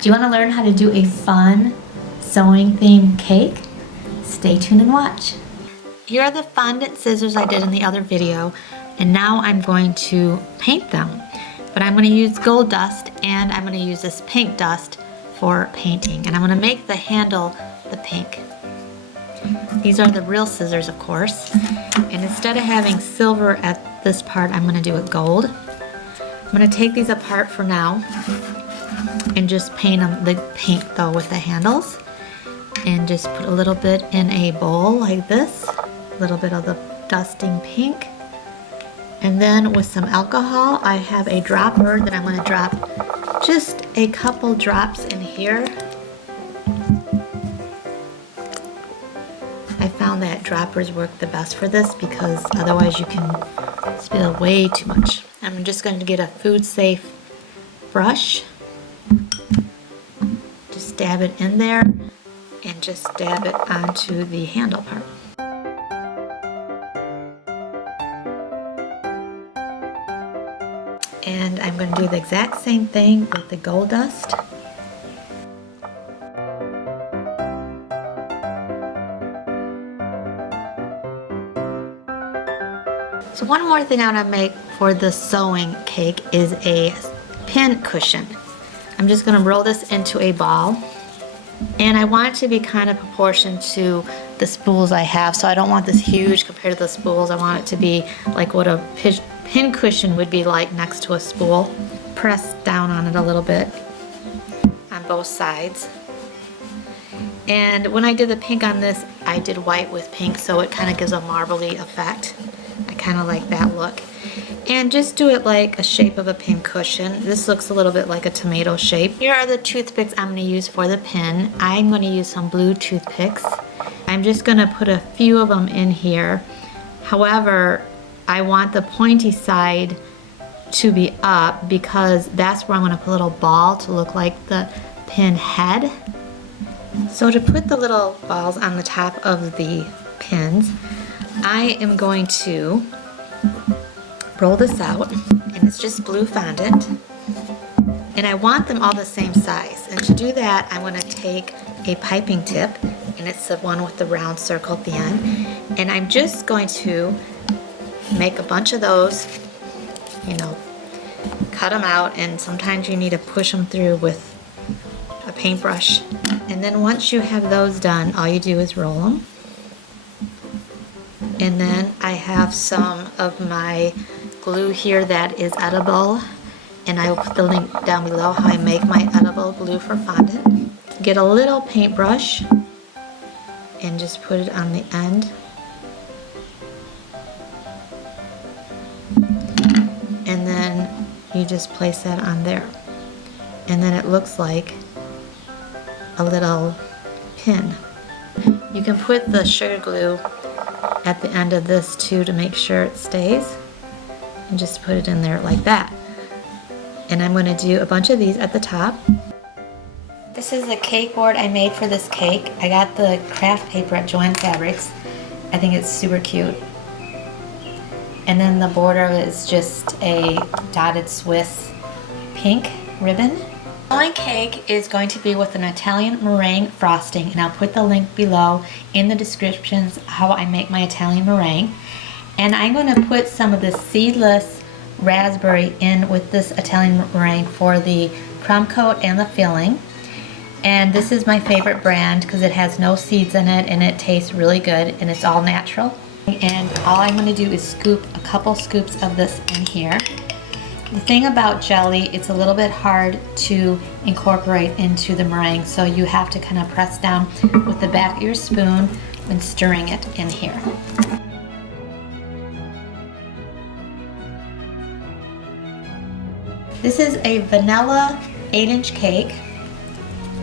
Do you want to learn how to do a fun sewing themed cake? Stay tuned and watch. Here are the fondant scissors I did in the other video, and now I'm going to paint them. But I'm going to use gold dust and I'm going to use this pink dust for painting, and I'm going to make the handle the pink. These are the real scissors, of course, and instead of having silver at this part, I'm going to do it gold. I'm going to take these apart for now and just paint them the pink though with the handles, and just put a little bit in a bowl like this, a little bit of the dusting pink, and then with some alcohol I have a dropper that I'm going to drop just a couple drops in here. I found that droppers work the best for this because otherwise you can spill way too much. I'm just going to get a food safe brush, just dab it in there and just dab it onto the handle part. And I'm going to do the exact same thing with the gold dust. So one more thing I want to make for the sewing cake is a pin cushion. I'm just going to roll this into a ball, and I want it to be kind of proportioned to the spools I have, so I don't want this huge compared to the spools. I want it to be like what a pin cushion would be like next to a spool. Press down on it a little bit on both sides. And when I did the pink on this, I did white with pink, so it kind of gives a marbly effect. I kind of like that look. And just do it like a shape of a pin cushion. This looks a little bit like a tomato shape. Here are the toothpicks I'm going to use for the pin. I'm going to use some blue toothpicks. I'm just going to put a few of them in here. However, I want the pointy side to be up because that's where I'm going to put a little ball to look like the pin head. So to put the little balls on the top of the pins, I am going to roll this out, and it's just blue fondant, and I want them all the same size. And to do that, I'm going to take a piping tip, and it's the one with the round circle at the end, and I'm just going to make a bunch of those, you know, cut them out, and sometimes you need to push them through with a paintbrush. And then once you have those done, all you do is roll them. And then I have some of my glue here that is edible, and I will put the link down below how I make my edible glue for fondant. Get a little paintbrush and just put it on the end. And then you just place that on there. And then it looks like a little pin. You can put the sugar glue at the end of this too to make sure it stays, and just put it in there like that. And I'm going to do a bunch of these at the top. This is the cake board I made for this cake. I got the craft paper at Joann Fabrics. I think it's super cute. And then the border is just a dotted Swiss pink ribbon. The sewing cake is going to be with an Italian meringue frosting, and I'll put the link below in the descriptions how I make my Italian meringue. And I'm going to put some of the seedless raspberry in with this Italian meringue for the crumb coat and the filling. And this is my favorite brand because it has no seeds in it and it tastes really good, and it's all natural. And all I'm going to do is scoop a couple scoops of this in here. The thing about jelly, it's a little bit hard to incorporate into the meringue, so you have to kind of press down with the back of your spoon when stirring it in here. This is a vanilla 8-inch cake,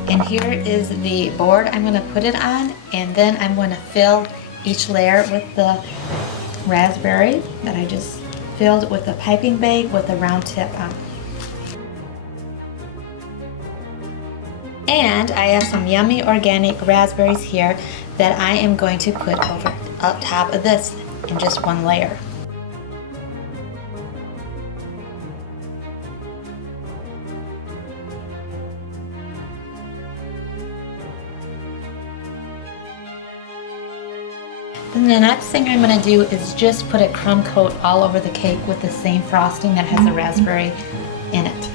and here is the board I'm going to put it on, and then I'm going to fill each layer with the raspberry that I just filled with a piping bag with a round tip on. And I have some yummy organic raspberries here that I am going to put over up top of this in just one layer. Then the next thing I'm going to do is just put a crumb coat all over the cake with the same frosting that has the raspberry in it.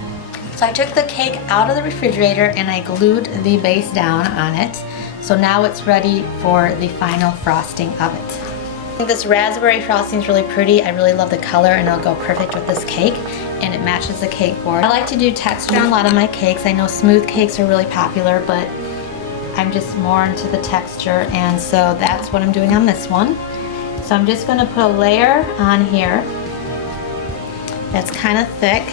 So I took the cake out of the refrigerator and I glued the base down on it. So now it's ready for the final frosting of it. I think this raspberry frosting is really pretty. I really love the color and it'll go perfect with this cake, and it matches the cake board. I like to do texture on a lot of my cakes. I know smooth cakes are really popular, but I'm just more into the texture, and so that's what I'm doing on this one. So I'm just going to put a layer on here that's kind of thick.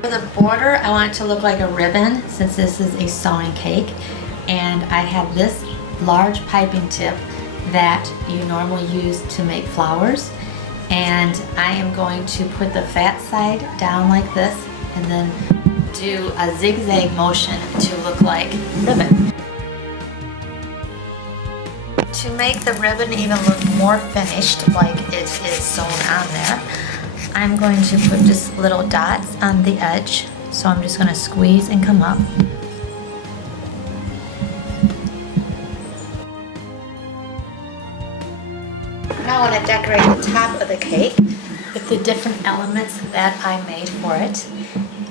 For the border, I want it to look like a ribbon since this is a sewing cake, and I have this large piping tip that you normally use to make flowers, and I am going to put the fat side down like this and then do a zigzag motion to look like ribbon. To make the ribbon even look more finished, like it is sewn on there, I'm going to put just little dots on the edge. So I'm just going to squeeze and come up. Now I want to decorate the top of the cake with the different elements that I made for it.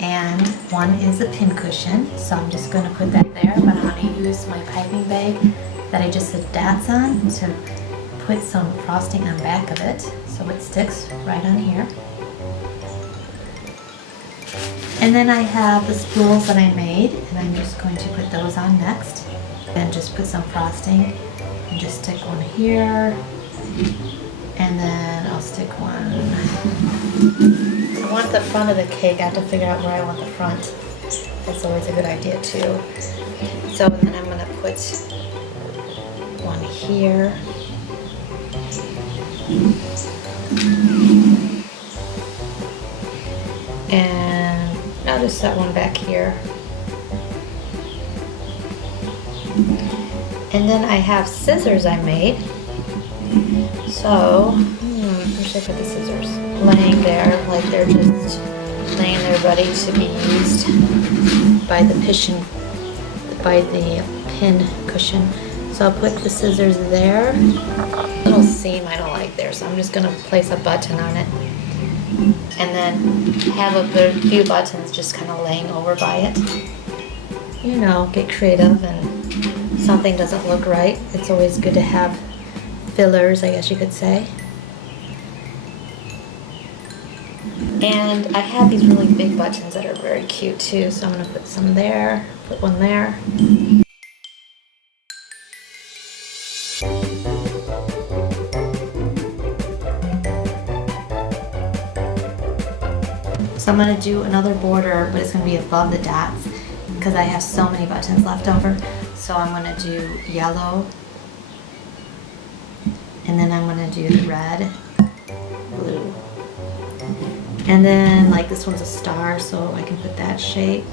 And one is a pin cushion, so I'm just going to put that there, but I'm going to use my piping bag that I just put dots on to put some frosting on the back of it so it sticks right on here. And then I have the spools that I made, and I'm just going to put those on next. Then just put some frosting and just stick one here. And then I'll stick one. I want the front of the cake. I have to figure out where I want the front. That's always a good idea too. So then I'm going to put one here. And I'll just set one back here. And then I have scissors I made. So, where should I put the scissors? Laying there, like they're just laying there ready to be used by the pin cushion. So I'll put the scissors there. Little seam I don't like there, so I'm just gonna place a button on it. And then have a few buttons just kind of laying over by it. You know, get creative, and something doesn't look right, it's always good to have fillers, I guess you could say. And I have these really big buttons that are very cute too, so I'm going to put some there, put one there. So I'm going to do another border, but it's going to be above the dots because I have so many buttons left over. So I'm going to do yellow, and then I'm going to do the red, blue, and then like this one's a star, so I can put that shape,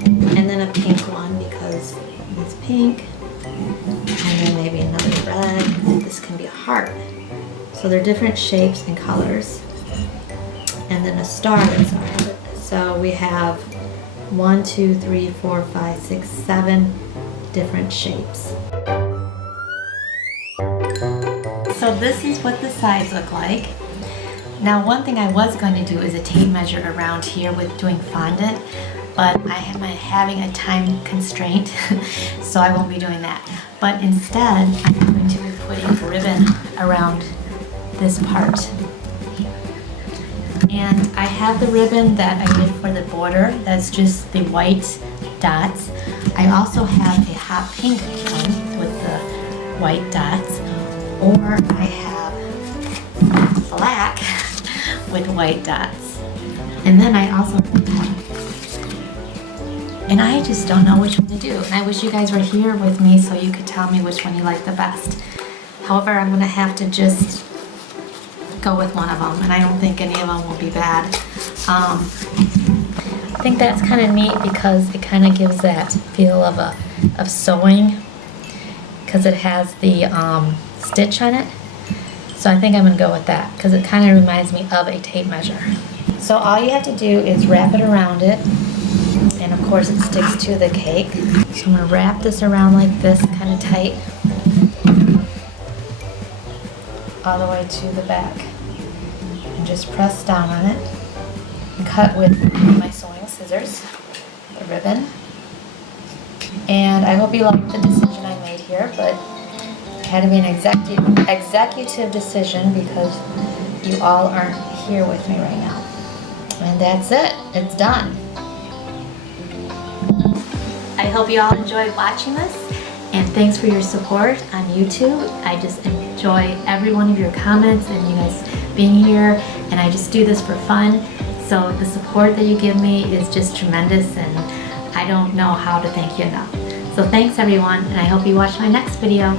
and then a pink one because it's pink, and then maybe another red. This can be a heart. So they're different shapes and colors. And then a star that's our heart. So we have 1, 2, 3, 4, 5, 6, 7 different shapes. So this is what the sides look like. Now one thing I was going to do is a tape measure around here with doing fondant, but I am having a time constraint, so I won't be doing that. But instead, I'm going to be putting a ribbon around this part. And I have the ribbon that I did for the border, that's just the white dots. I also have a hot pink one with the white dots, or I have black with white dots. And then I also have one. And I just don't know which one to do. And I wish you guys were here with me so you could tell me which one you like the best. However, I'm gonna have to just go with one of them, and I don't think any of them will be bad. I think that's kind of neat because it kind of gives that feel of sewing, because it has the stitch on it. So I think I'm gonna go with that because it kind of reminds me of a tape measure. So all you have to do is wrap it around it, and of course it sticks to the cake. So I'm gonna wrap this around like this, kind of tight, all the way to the back, and just press down on it. Cut with my sewing scissors, the ribbon. And I hope you like the decision I made here, but it had to be an executive decision because you all aren't here with me right now. And that's it, it's done. I hope you all enjoyed watching this, and thanks for your support on YouTube. I just enjoy every one of your comments and you guys being here, and I just do this for fun. So the support that you give me is just tremendous, and I don't know how to thank you enough. So thanks everyone, and I hope you watch my next video.